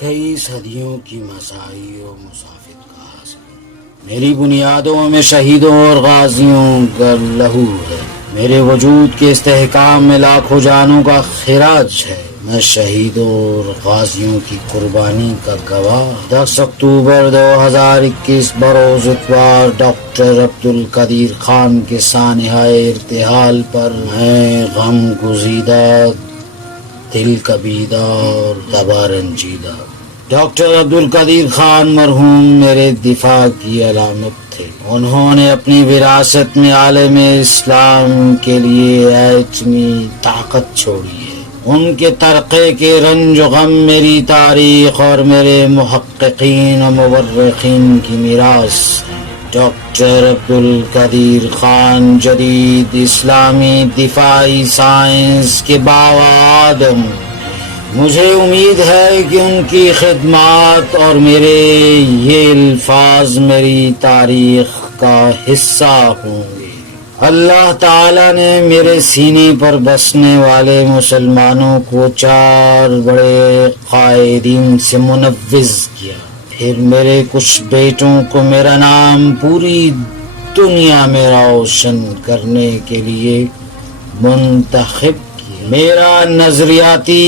کئی صدیوں کی مساعی و مسافت کا حاصل، میری بنیادوں میں شہیدوں اور غازیوں کا لہو ہے، میرے وجود کے استحکام میں لاکھوں جانوں کا خراج ہے، میں شہیدوں اور غازیوں کی قربانی کا گواہ۔ 10 اکتوبر 2021 بروز اتوار ڈاکٹر عبدالقدیر خان کے سانحہ ارتحال پر میں غم گزیدہ، دل کبیدہ اور دبا رنجیدہ۔ ڈاکٹر عبدالقدیر خان مرحوم میرے دفاع کی علامت تھے۔ انہوں نے اپنی وراثت میں عالم اسلام کے لیے ایٹمی طاقت چھوڑی ہے۔ ان کے ترقے کے رنج و غم میری تاریخ اور میرے محققین و مورخین کی میراث ہے۔ ڈاکٹر عبدالقدیر خان جدید اسلامی دفاعی سائنس کے بابا آدم۔ مجھے امید ہے کہ ان کی خدمات اور میرے یہ الفاظ میری تاریخ کا حصہ ہوں گے۔ اللہ تعالیٰ نے میرے سینے پر بسنے والے مسلمانوں کو 4 بڑے قائدین سے منوّز کیا، پھر میرے کچھ بیٹوں کو میرا نام پوری دنیا میں روشن کرنے کے لیے منتخب کیا۔ میرا نظریاتی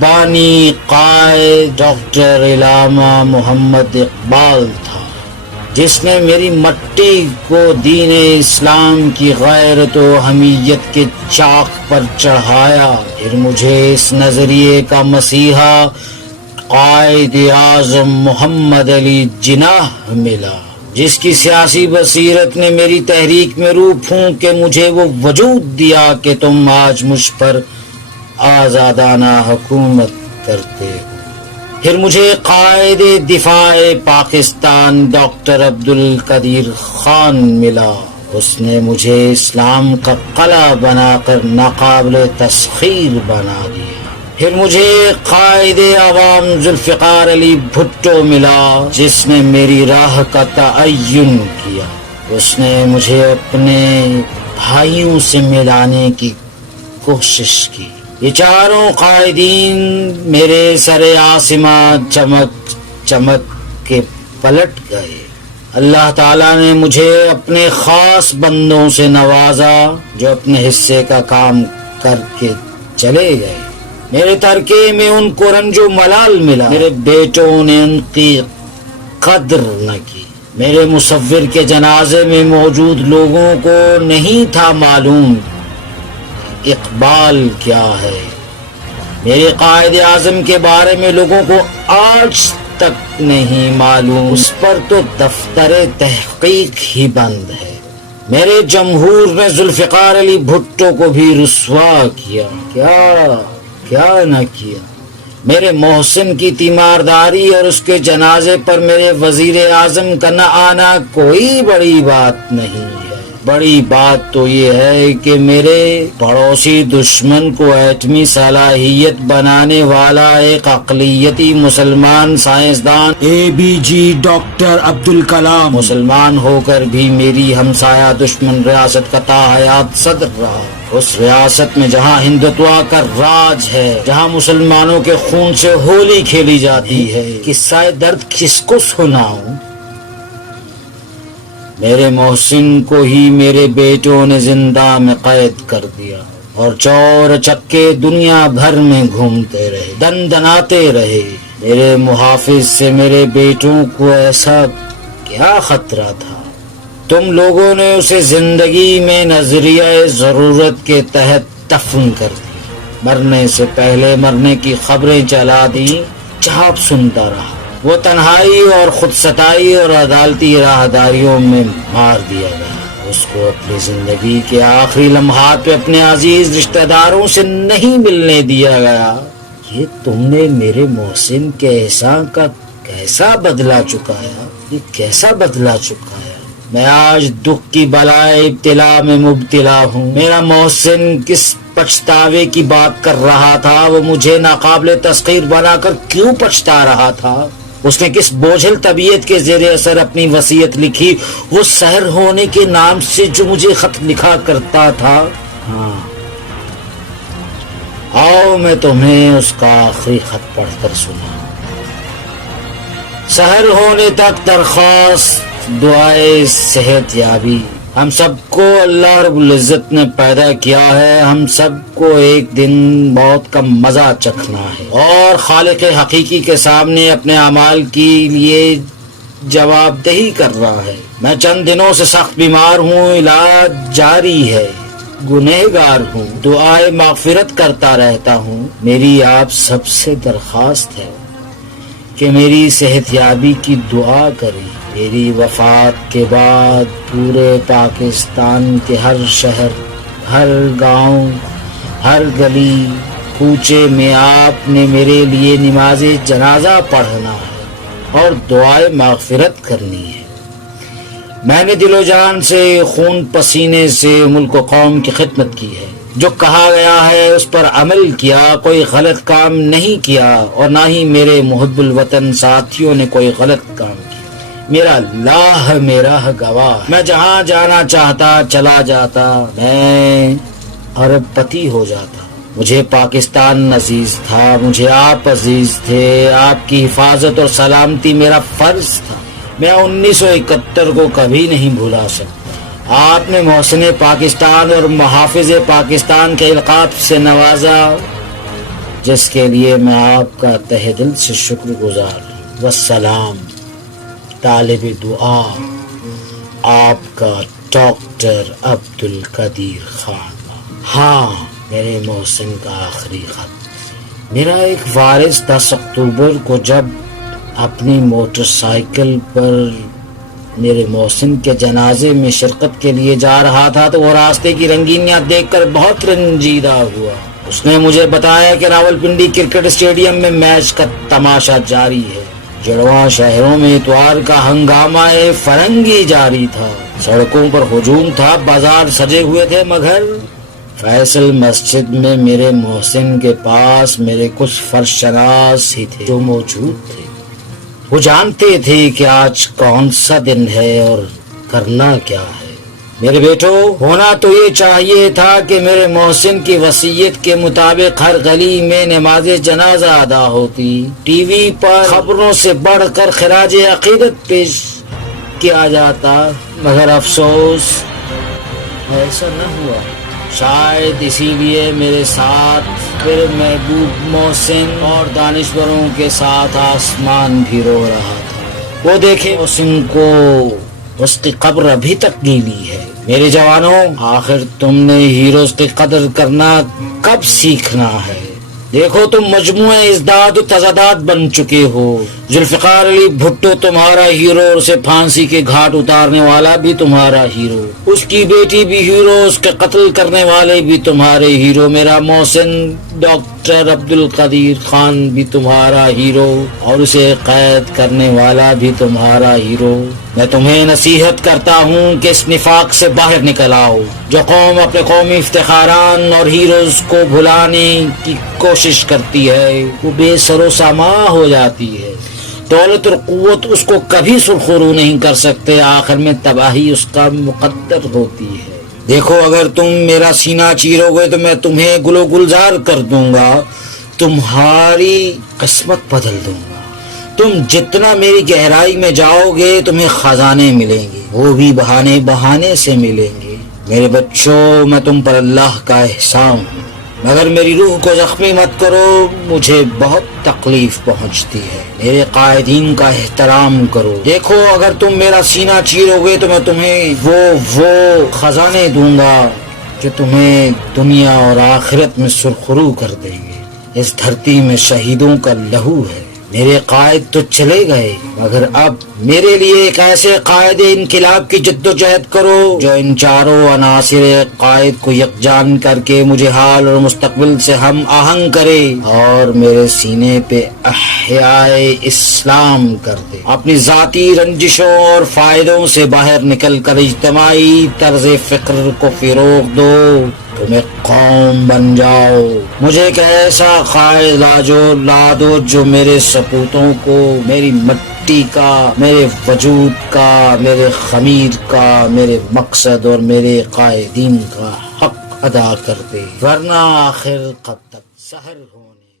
بانی قائد ڈاکٹر علامہ محمد اقبال تھا، جس نے میری مٹی کو دین اسلام کی غیرت و حمیت کے چاک پر چڑھایا۔ پھر مجھے اس نظریے کا مسیحا قائد اعظم محمد علی جناح ملا، جس کی سیاسی بصیرت نے میری تحریک میں روح پھونک کے مجھے وہ وجود دیا کہ تم آج مجھ پر آزادانہ حکومت کرتے ہو۔ پھر مجھے قائد دفاع پاکستان ڈاکٹر عبدالقدیر خان ملا۔ اس نے مجھے اسلام کا قلعہ بنا کر ناقابل تسخیر بنا دیا۔ پھر مجھے قائد عوام ذوالفقار علی بھٹو ملا، جس نے میری راہ کا تعین کیا۔ اس نے مجھے اپنے بھائیوں سے ملانے کی کوشش کی۔ یہ چاروں قائدین میرے سر آسماں چمک چمک کے پلٹ گئے۔ اللہ تعالیٰ نے مجھے اپنے خاص بندوں سے نوازا جو اپنے حصے کا کام کر کے چلے گئے۔ میرے ترکے میں ان کو رنج و ملال ملا، میرے بیٹوں نے ان کی قدر نہ کی۔ میرے مصور کے جنازے میں موجود لوگوں کو نہیں تھا معلوم اقبال کیا ہے۔ میرے قائد اعظم کے بارے میں لوگوں کو آج تک نہیں معلوم، اس پر تو دفتر تحقیق ہی بند ہے۔ میرے جمہور نے ذوالفقار علی بھٹو کو بھی رسوا کیا، کیا نہ کیا۔ میرے محسن کی تیمارداری اور اس کے جنازے پر میرے وزیر اعظم کا نہ آنا کوئی بڑی بات نہیں ہے۔ بڑی بات تو یہ ہے کہ میرے پڑوسی دشمن کو ایٹمی صلاحیت بنانے والا ایک اقلیتی مسلمان سائنسدان ABG ڈاکٹر عبدالکلام مسلمان ہو کر بھی میری ہمسایہ دشمن ریاست کا تاحیات صدر رہا۔ اس ریاست میں جہاں ہندوتوا کا راج ہے، جہاں مسلمانوں کے خون سے ہولی کھیلی جاتی ہے، قصہ درد کس کو سناؤں؟ میرے محسن کو ہی میرے بیٹوں نے زندہ میں قید کر دیا اور چور چکے دنیا بھر میں گھومتے رہے، دندناتے رہے۔ میرے محافظ سے میرے بیٹوں کو ایسا کیا خطرہ تھا؟ تم لوگوں نے اسے زندگی میں نظریہ ضرورت کے تحت دفن کر دیا، مرنے سے پہلے مرنے کی خبریں چلا دی، چاپ سنتا رہا۔ وہ تنہائی اور خود ستائی اور عدالتی راہداریوں میں مار دیا گیا۔ اس کو اپنی زندگی کے آخری لمحات پہ اپنے عزیز رشتہ داروں سے نہیں ملنے دیا گیا۔ یہ تم نے میرے محسن کے احسان کا کیسا بدلہ چکایا؟ یہ کیسا بدلہ چکایا؟ میں آج دکھ کی بلائے ابتلا میں مبتلا ہوں۔ میرا محسن کس پچھتاوے کی بات کر رہا تھا؟ وہ مجھے ناقابل تسخیر بنا کر کیوں پچھتا رہا تھا؟ اس نے کس بوجھل طبیعت کے زیر اثر اپنی وصیت لکھی، وہ سحر ہونے کے نام سے جو مجھے خط لکھا کرتا تھا؟ آؤ میں تمہیں اس کا آخری خط پڑھ کر سناؤں۔ سحر ہونے تک درخواست دعائے صحت یابی۔ ہم سب کو اللہ رب العزت نے پیدا کیا ہے، ہم سب کو ایک دن موت کا مزہ چکھنا ہے اور خالق حقیقی کے سامنے اپنے اعمال کے لیے جواب دہی کر رہا ہے۔ میں چند دنوں سے سخت بیمار ہوں، علاج جاری ہے، گنہگار ہوں، دعائے مغفرت کرتا رہتا ہوں۔ میری آپ سب سے درخواست ہے کہ میری صحت یابی کی دعا کریں۔ میری وفات کے بعد پورے پاکستان کے ہر شہر، ہر گاؤں، ہر گلی کوچے میں آپ نے میرے لیے نماز جنازہ پڑھنا ہے اور دعائے مغفرت کرنی ہے۔ میں نے دل و جان سے، خون پسینے سے ملک و قوم کی خدمت کی ہے۔ جو کہا گیا ہے اس پر عمل کیا، کوئی غلط کام نہیں کیا اور نہ ہی میرے محب الوطن ساتھیوں نے کوئی غلط کام کیا۔ میرا اللہ میرا گواہ، میں جہاں جانا چاہتا چلا جاتا، میں ارب پتی ہو جاتا۔ مجھے پاکستان عزیز تھا، مجھے آپ عزیز تھے، آپ کی حفاظت اور سلامتی میرا فرض تھا۔ میں 1971 کو کبھی نہیں بھلا سکتا۔ آپ نے محسن پاکستان اور محافظ پاکستان کے القاب سے نوازا، جس کے لیے میں آپ کا تہ دل سے شکر گزار ہوں۔ والسلام، طالب دعا، آپ کا ڈاکٹر عبدالقدیر خان۔ ہاں، میرے محسن کا آخری خط۔ میرا ایک وارث 10 اکتوبر کو جب اپنی موٹر سائیکل پر میرے محسن کے جنازے میں شرکت کے لیے جا رہا تھا تو وہ راستے کی رنگینیاں دیکھ کر بہت رنجیدہ ہوا۔ اس نے مجھے بتایا کہ راولپنڈی کرکٹ اسٹیڈیم میں میچ کا تماشا جاری ہے۔ جڑواں شہروں میں اتوار کا ہنگامہ فرنگی جاری تھا، سڑکوں پر ہجوم تھا، بازار سجے ہوئے تھے، مگر فیصل مسجد میں میرے محسن کے پاس میرے کچھ فرشناس ہی تھے جو موجود تھے۔ وہ جانتے تھے کہ آج کون سا دن ہے اور کرنا کیا ہے۔ میرے بیٹو، ہونا تو یہ چاہیے تھا کہ میرے محسن کی وصیت کے مطابق ہر گلی میں نماز جنازہ ادا ہوتی، ٹی وی پر خبروں سے بڑھ کر خراج عقیدت پیش کیا جاتا، مگر افسوس ایسا نہ ہوا۔ شاید اسی لیے میرے ساتھ میرے محبوب محسن اور دانشوروں کے ساتھ آسمان بھی رو رہا تھا۔ وہ دیکھے محسن کو، اس کی قبر ابھی تک گیلی ہے۔ میرے جوانوں، آخر تم نے ہیروز کی قدر کرنا کب سیکھنا ہے؟ دیکھو، تم مجموعہ ازداد و تضادات بن چکے ہو۔ ذوالفقار علی بھٹو تمہارا ہیرو، اسے پھانسی کے گھاٹ اتارنے والا بھی تمہارا ہیرو، اس کی بیٹی بھی ہیرو، اس کے قتل کرنے والے بھی تمہارے ہیرو۔ میرا محسن ڈاکٹر عبدالقدیر خان بھی تمہارا ہیرو اور اسے قید کرنے والا بھی تمہارا ہیرو۔ میں تمہیں نصیحت کرتا ہوں کہ اس نفاق سے باہر نکل آؤ۔ جو قوم اپنے قومی افتخاران اور ہیروز کو بھلانے کی کوشش کرتی ہے وہ بے سر و ساماں ہو جاتی ہے۔ دولت اور قوت اس کو کبھی سرخرو نہیں کر سکتے، آخر میں تباہی اس کا مقدر ہوتی ہے۔ دیکھو، اگر تم میرا سینہ چیرو گے تو میں تمہیں گل و گلزار کر دوں گا، تمہاری قسمت بدل دوں گا۔ تم جتنا میری گہرائی میں جاؤ گے تمہیں خزانے ملیں گے، وہ بھی بہانے بہانے سے ملیں گے۔ میرے بچوں، میں تم پر اللہ کا احسان ہوں، مگر میری روح کو زخمی مت کرو، مجھے بہت تکلیف پہنچتی ہے۔ میرے قائدین کا احترام کرو۔ دیکھو، اگر تم میرا سینہ چیرو گے تو میں تمہیں وہ خزانے دوں گا جو تمہیں دنیا اور آخرت میں سرخرو کر دیں گے۔ اس دھرتی میں شہیدوں کا لہو ہے۔ میرے قائد تو چلے گئے، مگر اب میرے لیے ایک ایسے قائد انقلاب کی جد و جہد کرو جو ان چاروں عناصر قائد کو یکجان کر کے مجھے حال اور مستقبل سے ہم آہنگ کرے اور میرے سینے پہ احیاء اسلام کر دے۔ اپنی ذاتی رنجشوں اور فائدوں سے باہر نکل کر اجتماعی طرز فکر کو فروغ دو، تم ایک قوم بن جاؤ۔ مجھے ایک ایسا قائد لا دو جو میرے سپوتوں کو میری مٹی کا، میرے وجود کا، میرے خمیر کا، میرے مقصد اور میرے قائدین کا حق ادا کر دے، ورنہ آخر کب تک سحر ہونے